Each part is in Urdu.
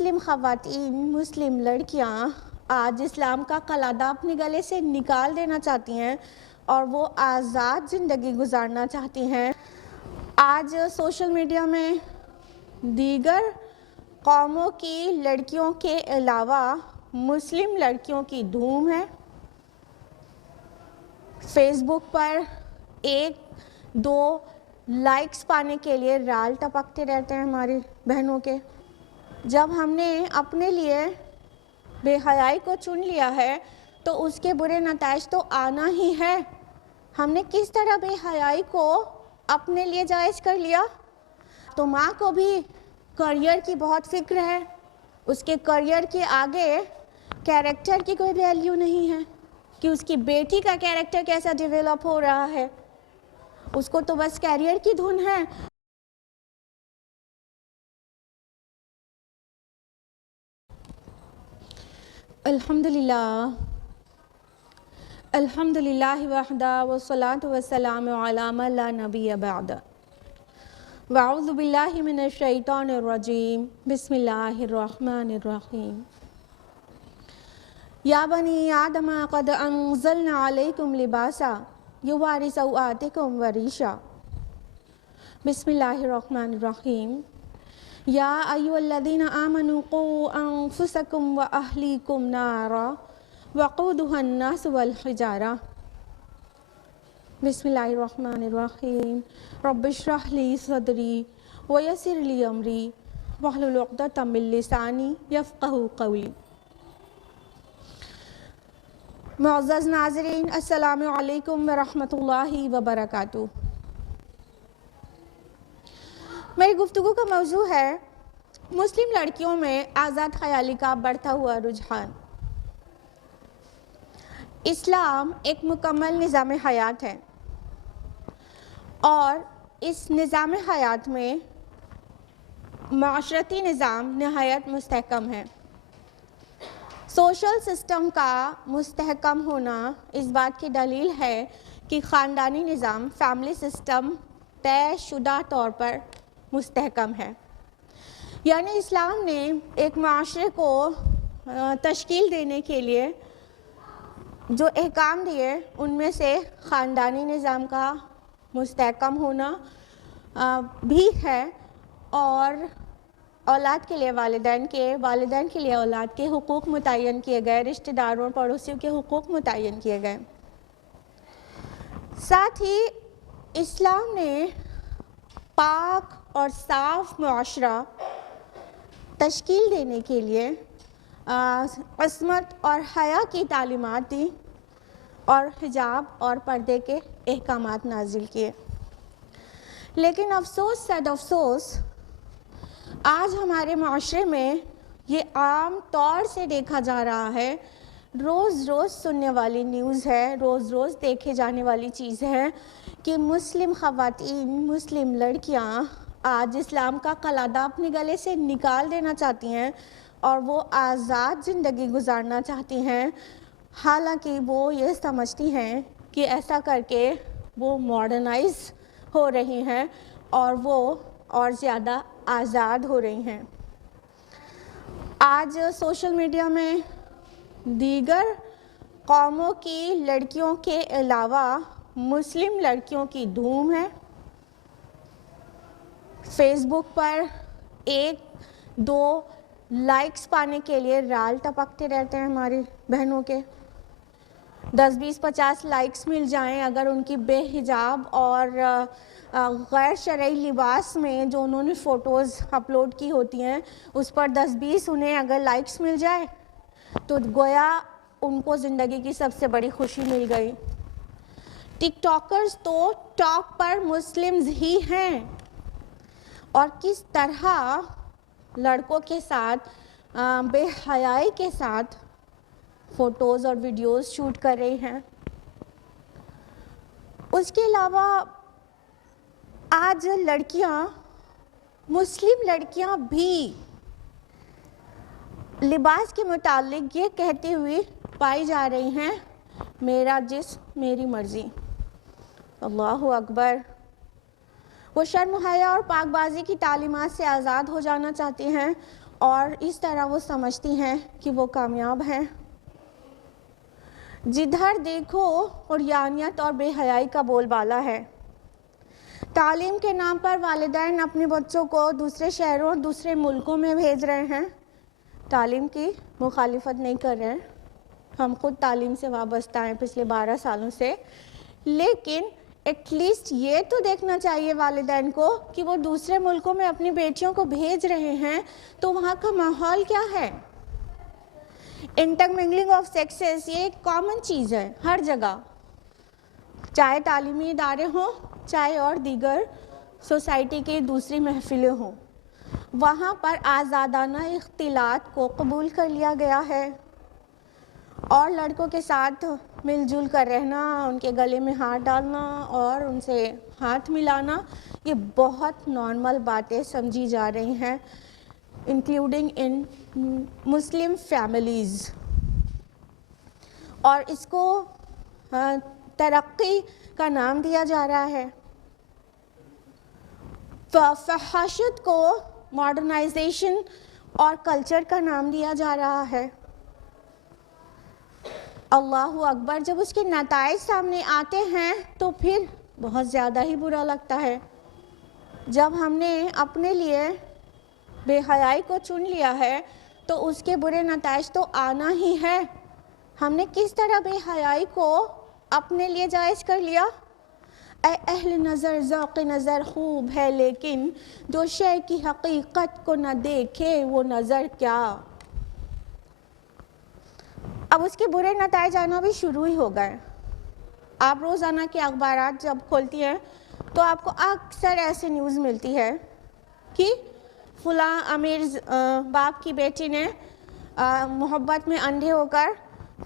مسلم خواتین، مسلم لڑکیاں آج اسلام کا قلادہ اپنے گلے سے نکال دینا چاہتی ہیں اور وہ آزاد زندگی گزارنا چاہتی ہیں۔ آج سوشل میڈیا میں دیگر قوموں کی لڑکیوں کے علاوہ مسلم لڑکیوں کی دھوم ہے۔ فیس بک پر ایک دو لائکس پانے کے لیے رال ٹپکتے رہتے ہیں ہماری بہنوں کے۔ جب ہم نے اپنے لیے بے حیائی کو چن لیا ہے تو اس کے برے نتائج تو آنا ہی ہے۔ ہم نے کس طرح بے حیائی کو اپنے لیے جائز کر لیا؟ تو ماں کو بھی کریئر کی بہت فکر ہے، اس کے کریئر کے آگے کیریکٹر کی کوئی ویلیو نہیں ہے کہ اس کی بیٹی کا کیریکٹر کیسا ڈیولپ ہو رہا ہے، اس کو تو بس کیریئر کی دھن ہے۔ الحمدللہ وحدہ والصلاة والسلام علی من لا نبی بعد۔ واعوذ باللہ من الشیطان الرجیم، بسم اللہ الرحمن الرحیم۔ یا بنی آدم قد انزلنا علیکم لباسا یواری سوآتکم وریشا۔ بسم اللہ الرحمن الرحیم۔ یا ایھا الذین آمنوا قوا انفسکم واہلیکم نارا وقودها الناس والحجارہ۔ بسم اللہ الرحمن الرحیم۔ رب اشرح لی صدری ویسر لی امری واحلل عقدۃ من لسانی یفقہوا قولی۔ معزز ناظرین، السلام علیکم ورحمۃ اللہ وبرکاتہ۔ میری گفتگو کا موضوع ہے مسلم لڑکیوں میں آزاد خیالی کا بڑھتا ہوا رجحان۔ اسلام ایک مکمل نظام حیات ہے اور اس نظام حیات میں معاشرتی نظام نہایت مستحکم ہے۔ سوشل سسٹم کا مستحکم ہونا اس بات کی دلیل ہے کہ خاندانی نظام، فیملی سسٹم طے شدہ طور پر مستحکم ہے۔ یعنی اسلام نے ایک معاشرے کو تشکیل دینے کے لیے جو احکام دیے ان میں سے خاندانی نظام کا مستحکم ہونا بھی ہے، اور اولاد کے لیے والدین کے لیے اولاد کے حقوق متعین کیے گئے، رشتہ داروں اور پڑوسیوں کے حقوق متعین کیے گئے۔ ساتھ ہی اسلام نے پاک اور صاف معاشرہ تشکیل دینے کے لیے عصمت اور حیا کی تعلیمات دی اور حجاب اور پردے کے احکامات نازل کیے۔ لیکن افسوس صد افسوس، آج ہمارے معاشرے میں یہ عام طور سے دیکھا جا رہا ہے، روز روز سننے والی نیوز ہے، روز روز دیکھے جانے والی چیز ہے کہ مسلم خواتین، مسلم لڑکیاں آج اسلام کا قلادہ اپنے گلے سے نکال دینا چاہتی ہیں اور وہ آزاد زندگی گزارنا چاہتی ہیں، حالانکہ وہ یہ سمجھتی ہیں کہ ایسا کر کے وہ ماڈرنائز ہو رہی ہیں اور وہ اور زیادہ آزاد ہو رہی ہیں۔ آج سوشل میڈیا میں دیگر قوموں کی لڑکیوں کے علاوہ مسلم لڑکیوں کی دھوم ہے۔ فیس بک پر ایک دو لائکس پانے کے لیے رال ٹپکتے رہتے ہیں ہماری بہنوں کے۔ 10-20-50 لائکس مل جائیں اگر ان کی بے حجاب اور غیر شرعی لباس میں جو انہوں نے فوٹوز اپلوڈ کی ہوتی ہیں اس پر 10-20 انہیں اگر لائکس مل جائے تو گویا ان کو زندگی کی سب سے بڑی خوشی مل گئی۔ ٹک ٹاکرز تو ٹاپ پر مسلمز ہی ہیں، اور کس طرح لڑکوں کے ساتھ بے حیائی کے ساتھ فوٹوز اور ویڈیوز شوٹ کر رہی ہیں۔ اس کے علاوہ آج لڑکیاں، مسلم لڑکیاں بھی لباس کے متعلق یہ کہتی ہوئی پائی جا رہی ہیں، میرا جسم میری مرضی۔ اللہ اکبر۔ وہ شرم حیا اور پاک بازی کی تعلیمات سے آزاد ہو جانا چاہتی ہیں اور اس طرح وہ سمجھتی ہیں کہ وہ کامیاب ہیں۔ جدھر دیکھو عریانیت اور بے حیائی کا بول بالا ہے۔ تعلیم کے نام پر والدین اپنے بچوں کو دوسرے شہروں اور دوسرے ملکوں میں بھیج رہے ہیں۔ تعلیم کی مخالفت نہیں کر رہے ہیں، ہم خود تعلیم سے وابستہ ہیں پچھلے 12 سالوں سے، لیکن ایٹ لیسٹ یہ تو دیکھنا چاہیے والدین کو کہ وہ دوسرے ملکوں میں اپنی بیٹیوں کو بھیج رہے ہیں تو وہاں کا ماحول کیا ہے۔ انٹرمنگلنگ آف سیکسز یہ ایک کامن چیز ہے ہر جگہ، چاہے تعلیمی ادارے ہوں چاہے اور دیگر سوسائٹی کی دوسری محفلیں ہوں، وہاں پر آزادانہ اختلاط کو قبول کر لیا گیا ہے، اور لڑکوں کے ساتھ مل جل کر رہنا، ان کے گلے میں ہاتھ ڈالنا اور ان سے ہاتھ ملانا یہ بہت نارمل باتیں سمجھی جا رہی ہیں، انکلوڈنگ ان مسلم فیملیز، اور اس کو ترقی کا نام دیا جا رہا ہے۔ فحاشت کو ماڈرنائزیشن اور کلچر کا نام دیا جا رہا ہے۔ اللہ اکبر، جب اس کے نتائج سامنے آتے ہیں تو پھر بہت زیادہ ہی برا لگتا ہے۔ جب ہم نے اپنے لیے بے حیائی کو چن لیا ہے تو اس کے برے نتائج تو آنا ہی ہے۔ ہم نے کس طرح بے حیائی کو اپنے لیے جائز کر لیا؟ اے اہل نظر ذوق نظر خوب ہے لیکن جو شے کی حقیقت کو نہ دیکھے وہ نظر کیا۔ اب اس کے برے نتائج آنا بھی شروع ہی ہو گئے۔ آپ روزانہ کے اخبارات جب کھولتی ہیں تو آپ کو اکثر ایسے نیوز ملتی ہے کہ فلاں امیر باپ کی بیٹی نے محبت میں اندھے ہو کر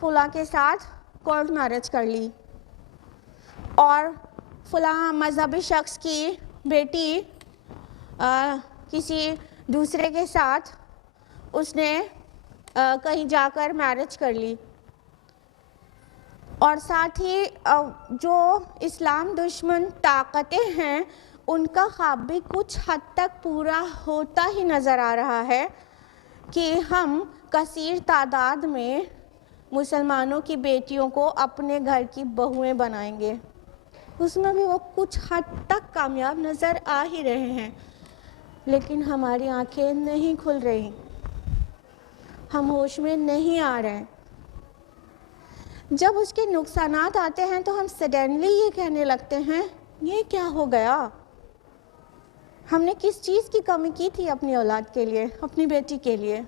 فلاں کے ساتھ کورٹ میرج کر لی، اور فلاں مذہبی شخص کی بیٹی کسی دوسرے کے ساتھ اس نے کہیں جا کر میرج کر لی، اور ساتھ ہی جو اسلام دشمن طاقتیں ہیں ان کا خواب بھی کچھ حد تک پورا ہوتا ہی نظر آ رہا ہے کہ ہم کثیر تعداد میں مسلمانوں کی بیٹیوں کو اپنے گھر کی بہویں بنائیں گے۔ اس میں بھی وہ کچھ حد تک کامیاب نظر آ ہی رہے ہیں، لیکن ہماری آنکھیں نہیں کھل رہی، ہم ہوش میں نہیں آ رہے۔ جب اس کے نقصانات آتے ہیں تو ہم سڈنلی یہ کہنے لگتے ہیں یہ کیا ہو گیا، ہم نے کس چیز کی کمی کی تھی اپنی اولاد کے لیے، اپنی بیٹی کے لیے۔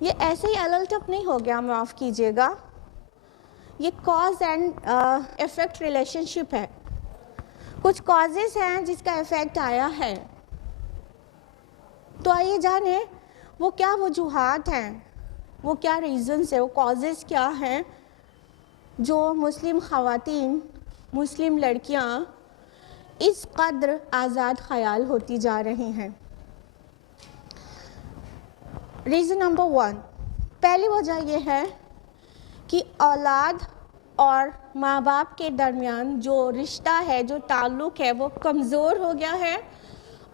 یہ ایسے ہی الٹپ نہیں ہو گیا، معاف کیجیے گا، یہ کاز اینڈ ایفیکٹ ریلیشن شپ ہے۔ کچھ کازز ہیں جس کا ایفیکٹ آیا ہے، تو آئیے جانیں وہ کیا وجوہات ہیں، وہ کیا ریزنز ہیں، وہ کازز کیا ہیں جو مسلم خواتین، مسلم لڑکیاں اس قدر آزاد خیال ہوتی جا رہی ہیں۔ ریزن نمبر 1، پہلی وجہ یہ ہے کہ اولاد اور ماں باپ کے درمیان جو رشتہ ہے، جو تعلق ہے وہ کمزور ہو گیا ہے،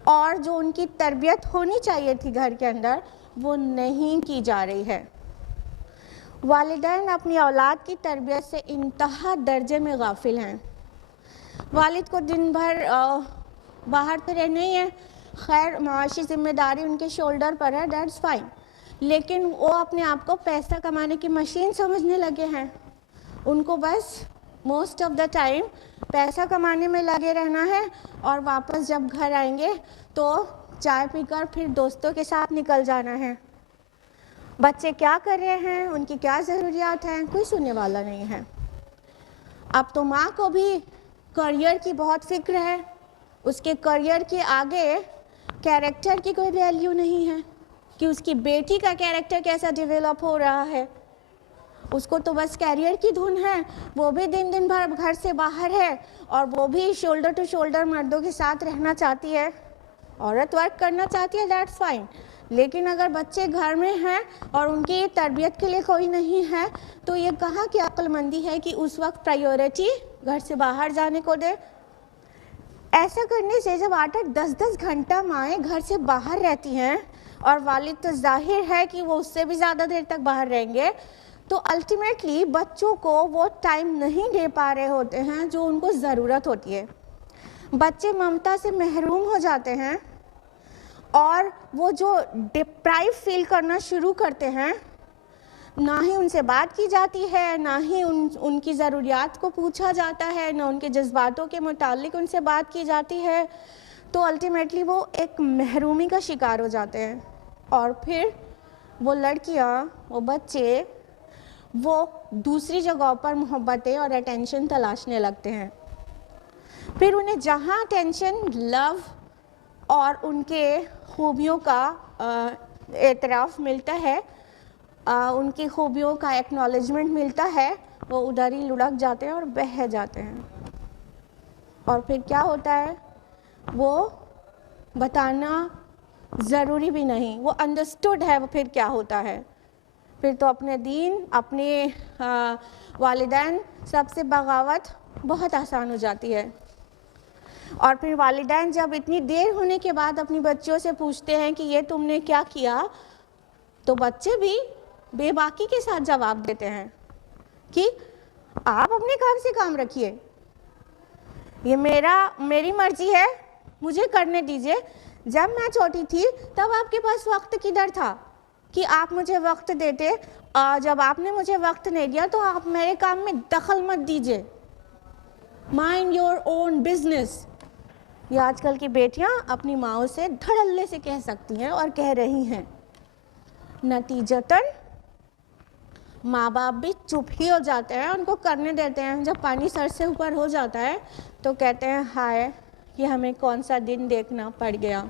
اور جو ان کی تربیت ہونی چاہیے تھی گھر کے اندر وہ نہیں کی جا رہی ہے۔ والدین اپنی اولاد کی تربیت سے انتہا درجے میں غافل ہیں۔ والد کو دن بھر باہر تو رہنا ہی ہے، خیر معاشی ذمہ داری ان کے شولڈر پر ہے، دیٹس فائن، لیکن وہ اپنے آپ کو پیسہ کمانے کی مشین سمجھنے لگے ہیں۔ ان کو بس موسٹ آف دا ٹائم پیسہ کمانے میں لگے رہنا ہے، اور واپس جب گھر آئیں گے تو چائے پی کر پھر دوستوں کے ساتھ نکل جانا ہے۔ بچے کیا کر رہے ہیں، ان کی کیا ضروریات ہیں، کوئی سننے والا نہیں ہے۔ اب تو ماں کو بھی کریئر کی بہت فکر ہے، اس کے کریئر کے آگے کیریکٹر کی کوئی ویلیو نہیں ہے کہ اس کی بیٹی کا کیریکٹر کیسا ڈیولپ ہو رہا ہے۔ اس کو تو بس کیریئر کی دھن ہے، وہ بھی دن بھر گھر سے باہر ہے، اور وہ بھی شولڈر ٹو شولڈر مردوں کے ساتھ رہنا چاہتی ہے۔ عورت ورک کرنا چاہتی ہے، دیٹس فائن، لیکن اگر بچے گھر میں ہیں اور ان کی تربیت کے لیے کوئی نہیں ہے تو یہ کہاں کی عقل مندی ہے کہ اس وقت پرائیورٹی گھر سے باہر جانے کو دے۔ ایسا کرنے سے جب 8-10 گھنٹہ مائیں گھر سے باہر رہتی ہیں اور والد تو ظاہر ہے کہ وہ اس سے بھی زیادہ دیر تک باہر رہیں گے، تو الٹیمیٹلی بچوں کو وہ ٹائم نہیں دے پا رہے ہوتے ہیں جو ان کو ضرورت ہوتی ہے. بچے ممتا سے محروم ہو جاتے ہیں اور وہ جو ڈپرائیو فیل کرنا شروع کرتے ہیں، نہ ہی ان سے بات کی جاتی ہے، نہ ہی ان کی ضروریات کو پوچھا جاتا ہے، نہ ان کے جذباتوں کے متعلق ان سے بات کی جاتی ہے، تو الٹیمیٹلی وہ ایک محرومی کا شکار ہو جاتے ہیں. اور پھر وہ لڑکیاں، وہ بچے، وہ دوسری جگہوں پر محبتیں اور اٹینشن تلاشنے لگتے ہیں. پھر انہیں جہاں اٹینشن، لو اور ان کے خوبیوں کا اعتراف ملتا ہے، ان کی خوبیوں کا ایکنالجمنٹ ملتا ہے، وہ ادھر ہی لڑک جاتے ہیں اور بہہ جاتے ہیں. اور پھر کیا ہوتا ہے، وہ بتانا ضروری بھی نہیں، وہ انڈرسٹوڈ ہے وہ پھر کیا ہوتا ہے. پھر تو اپنے دین، اپنے والدین سب سے بغاوت بہت آسان ہو جاتی ہے. اور پھر والدین جب اتنی دیر ہونے کے بعد اپنی بچیوں سے پوچھتے ہیں کہ یہ تم نے کیا کیا، تو بچے بھی بے باکی کے ساتھ جواب دیتے ہیں کہ آپ اپنے کام سے کام رکھیے، یہ میری مرضی ہے، مجھے کرنے دیجیے. جب میں چھوٹی تھی تب آپ کے پاس وقت کدھر تھا کہ آپ مجھے وقت دیتے، اور جب آپ نے مجھے وقت نہیں دیا تو آپ میرے کام میں دخل مت دیجیے. Mind your own business. یہ آج کل کی بیٹیاں اپنی ماؤں سے دھڑلے سے کہہ سکتی ہیں اور کہہ رہی ہیں. نتیجتاً ماں باپ بھی چپ ہی ہو جاتے ہیں، ان کو کرنے دیتے ہیں. جب پانی سر سے اوپر ہو جاتا ہے تو کہتے ہیں ہائے یہ ہمیں کون سا دن دیکھنا پڑ گیا.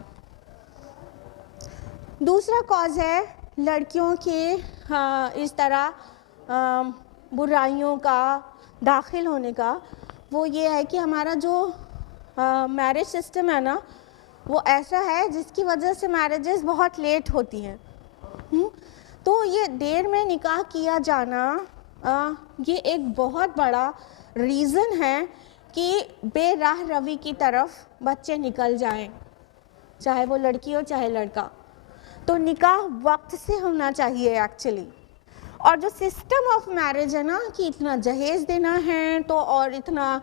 دوسرا کاز ہے لڑکیوں کے اس طرح برائیوں کا داخل ہونے کا، وہ یہ ہے کہ ہمارا جو میرج سسٹم ہے نا، وہ ایسا ہے جس کی وجہ سے میرجز بہت لیٹ ہوتی ہیں. تو یہ دیر میں نکاح کیا جانا یہ ایک بہت بڑا ریزن ہے کہ بے راہ روی کی طرف بچے نکل جائیں، چاہے وہ لڑکی ہو چاہے لڑکا. تو نکاح وقت سے ہونا چاہیے ایکچولی. اور جو سسٹم آف میرج ہے نا کہ اتنا جہیز دینا ہے تو اور اتنا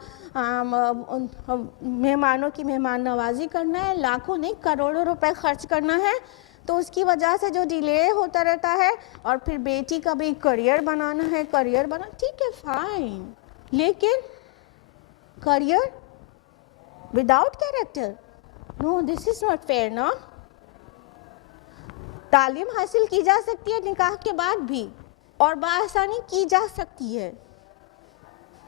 مہمانوں کی مہمان نوازی کرنا ہے، لاکھوں نہیں کروڑوں روپے خرچ کرنا ہے، تو اس کی وجہ سے جو ڈیلے ہوتا رہتا ہے. اور پھر بیٹی کا بھی کریئر بنانا ہے، کریئر ٹھیک ہے فائن، لیکن career without character, no this is not fair نا. تعلیم حاصل کی جا سکتی ہے نکاح کے بعد بھی، اور بآسانی کی جا سکتی ہے.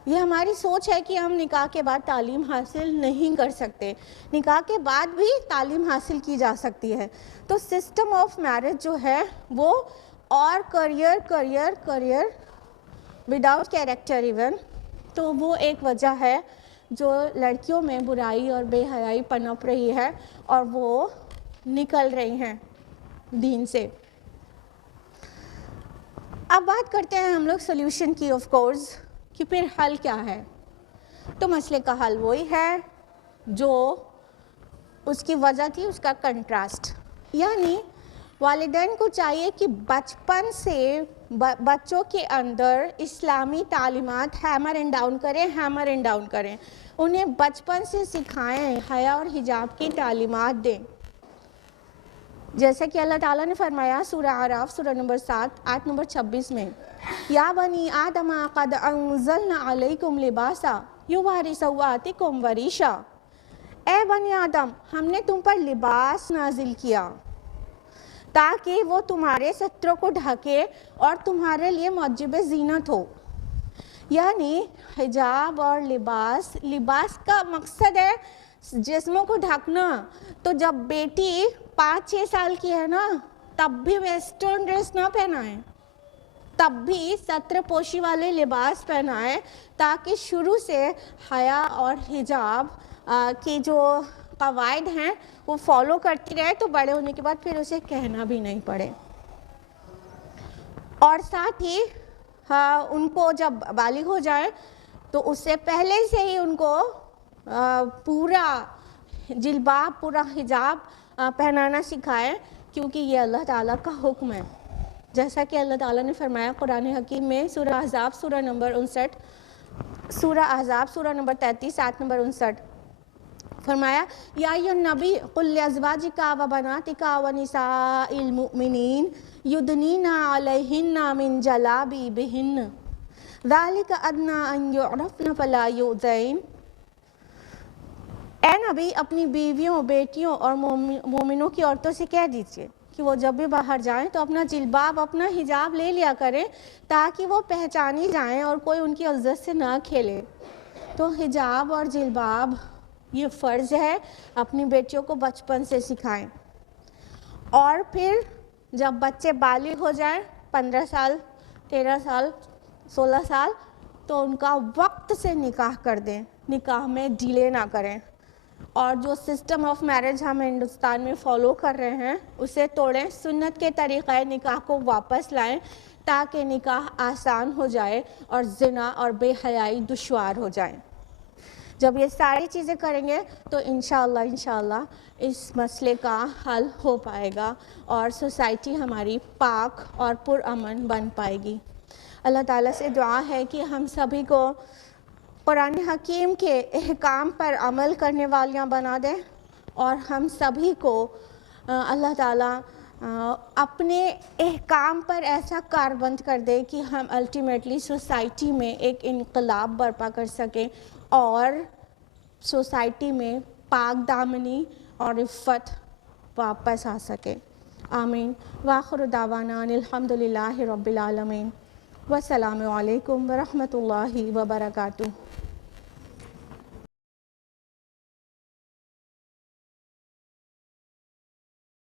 یہ ہماری سوچ ہے کہ ہم نکاح کے بعد تعلیم حاصل نہیں کر سکتے، نکاح کے بعد بھی تعلیم حاصل کی جا سکتی ہے. تو سسٹم آف میرج جو ہے وہ، اور کریئر وداؤٹ کیریکٹر ایون، تو وہ ایک وجہ ہے جو لڑکیوں میں برائی اور بے حیائی پنپ رہی ہے اور وہ نکل رہی ہیں دین سے. اب بات کرتے ہیں ہم لوگ سلیوشن کی، آف کورس، کہ پھر حل کیا ہے. تو مسئلے کا حل وہی ہے جو اس کی وجہ تھی، اس کا کنٹراسٹ. یعنی والدین کو چاہیے کہ بچپن سے بچوں کے اندر اسلامی تعلیمات ہیمر اینڈ ڈاؤن کریں، انہیں بچپن سے سکھائیں، حیا اور حجاب کی تعلیمات دیں. جیسے کہ اللہ تعالیٰ نے فرمایا سورہ اعراف سورہ نمبر 7 آیت نمبر 26 میں، یا بنی آدم قد انزلنا علیکم لباسا یواری سوآتکم وریشا. اے بنی آدم، ہم نے تم پر لباس نازل کیا تاکہ وہ تمہارے ستروں کو ڈھکے اور تمہارے لیے موجب زینت ہو. یعنی حجاب اور لباس کا مقصد ہے جسموں کو ڈھکنا. تو جب بیٹی 5-6 سال کی ہے نا، تب بھی ویسٹرن ڈریس نہ پہنائیں، تب بھی ستر پوشی والے لباس پہنائیں، تاکہ شروع سے حیا اور حجاب کی جو قواعد ہیں وہ فالو کرتی رہے، تو بڑے ہونے کے بعد پھر اسے کہنا بھی نہیں پڑے. اور ساتھ ہی ان کو جب بالغ ہو جائے تو اس سے پہلے سے ہی ان کو پورا جلباب، پورا حجاب پہنانا سکھائیں، کیونکہ یہ اللہ تعالیٰ کا حکم ہے. جیسا کہ اللہ تعالیٰ نے فرمایا قرآن حکیم میں سورہ احزاب سورہ نمبر 33 آیت نمبر 59 فرمایا یا ایھا النبی قل لازواجک و بناتک و نساء المؤمنین یدنین علیہن من جلابیبہن ذالک ادنی ان یعرفن فلا یؤذین. اے نبی اپنی بیویوں، بیٹیوں اور مومنوں کی عورتوں سے کہہ دیجئے کہ وہ جب بھی باہر جائیں تو اپنا جلباب، اپنا حجاب لے لیا کریں تاکہ وہ پہچانی جائیں اور کوئی ان کی عزت سے نہ کھیلے. تو حجاب اور جلباب یہ فرض ہے، اپنی بیٹیوں کو بچپن سے سکھائیں. اور پھر جب بچے بالغ ہو جائیں 15 سال 13 سال 16 سال تو ان کا وقت سے نکاح کر دیں، نکاح میں ڈیلے نہ کریں. اور جو سسٹم آف میرج ہم ہندوستان میں فالو کر رہے ہیں اسے توڑیں، سنت کے طریقۂ نکاح کو واپس لائیں تاکہ نکاح آسان ہو جائے اور زنا اور بے حیائی دشوار ہو جائیں. جب یہ ساری چیزیں کریں گے تو انشاءاللہ اس مسئلے کا حل ہو پائے گا اور سوسائٹی ہماری پاک اور پرامن بن پائے گی. اللہ تعالیٰ سے دعا ہے کہ ہم سبھی کو قرآن حکیم کے احکام پر عمل کرنے والیاں بنا دیں اور ہم سبھی کو اللہ تعالیٰ اپنے احکام پر ایسا کاربند کر دے کہ ہم الٹیمیٹلی سوسائٹی میں ایک انقلاب برپا کر سکیں اور سوسائٹی میں پاک دامنی اور عفت واپس آ سکے. آمین. وآخر دعوانا ان الحمدللہ رب العالمین. والسلام علیکم ورحمۃ اللہ وبرکاتہ.